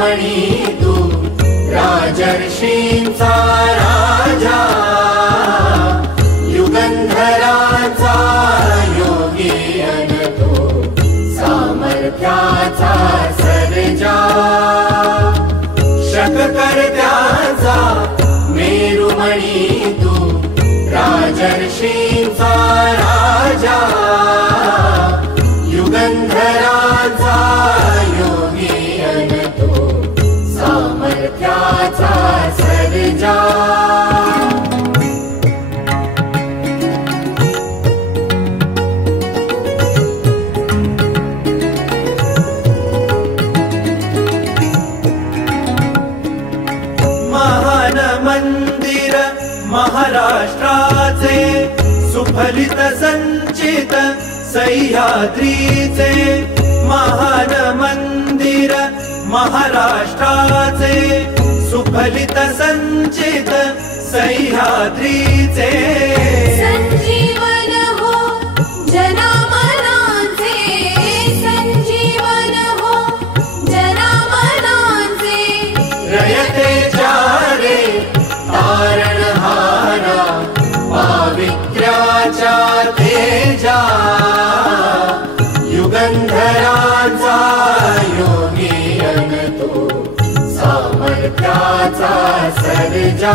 मेरुमणि तू राजर्षींचा राजा युगंधराचा योगी अन तू सामर्थ्याचा सर्जा शककर्त्याचा मेरुमणि तू राजर्षींचा राजा युगंधराचा योगी अन तू सामर्थ्याचा सर्जा महान मंदिर महाराष्ट्राचे सुफलित संचित सह्याद्रीचे महान मंदिर महाराष्ट्राचे सुफलित संचित सह्याद्रीचे संजीवन हो जनामनांचे संजीवन हो जनामनांचे रयतेच्या रे तारणहारा पावित्र्याच्या तेजा युगंधराचा योगी अन तू सामर्थ्याचा सर्जा